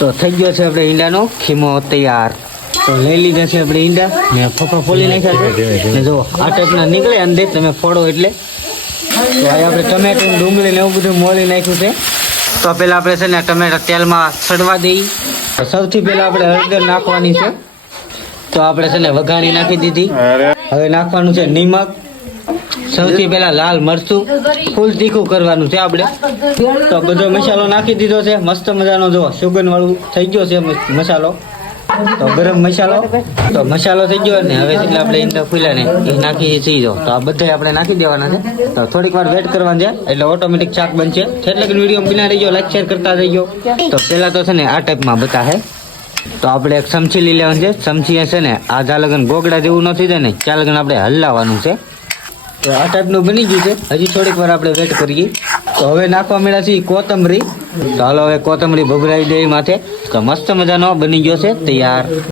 તો થઈ ગયો છે આપણે ઈંડાનો ખીમો તૈયાર. તો લઈ લીધા છે આપણે ઈંડા. ને ફોફા ફોલી નાખ્યા છે. ને જો આ ટાઈપના નીકળે અંદર તમે ફોડો એટલે. તો આ આપણે ટમેટું ડુંગળી ને એવું બધું મોલી નાખ્યું છે. તો પહેલાં આપણે છે ને ટમેટા તેલમાં સડવા દઈ. સૌથી પહેલાં આપણે હળદર નાખવાની છે. તો આપણે છે ને વઘાણી નાખી દીધી. હવે નાખવાનું છે નિમક. સૌથી પહેલા લાલ મરચું ફૂલ તીખું કરવાનું છે આપણે. તો બધો મસાલો નાખી દીધો છે. મસ્ત મજાનો જો સુગંધ વાળું થઈ ગયો છે મસાલો. તો ગરમ મસાલો. તો મસાલો થઈ ગયો ને હવે એટલે આપણે ઈંડા ફૂલાને એ નાખી છીએ જો. તો આ બધા આપણે નાખી દેવાના છે. તો થોડીક વાર વેટ કરવાનું છે. એટલે ઓટોમેટિક શાક બનશે. એટલે કે વીડિયો બિના ગયો. લાઈક શેર કરતા રહીજો. તો પહેલાં તો છે ને આ ટાઈપમાં બતાવે તો આપણે એક ચમચી લઈ લેવાનું છે. ચમચી છે ને આ ચાલગન ગોગડા જેવું નથી છે ને. ચાલગન આપણે હલાવવાનું છે. તો આ ટાઈપનું બની ગયું છે. હજી થોડીક વાર આપણે વેટ કરીએ. તો હવે નાખવા મળ્યા છે કોથમરી. તો હાલો હવે કોથમરી ભભરાઈ દે માથે. તો મસ્ત મજાનો બની ગયો છે. તૈયાર.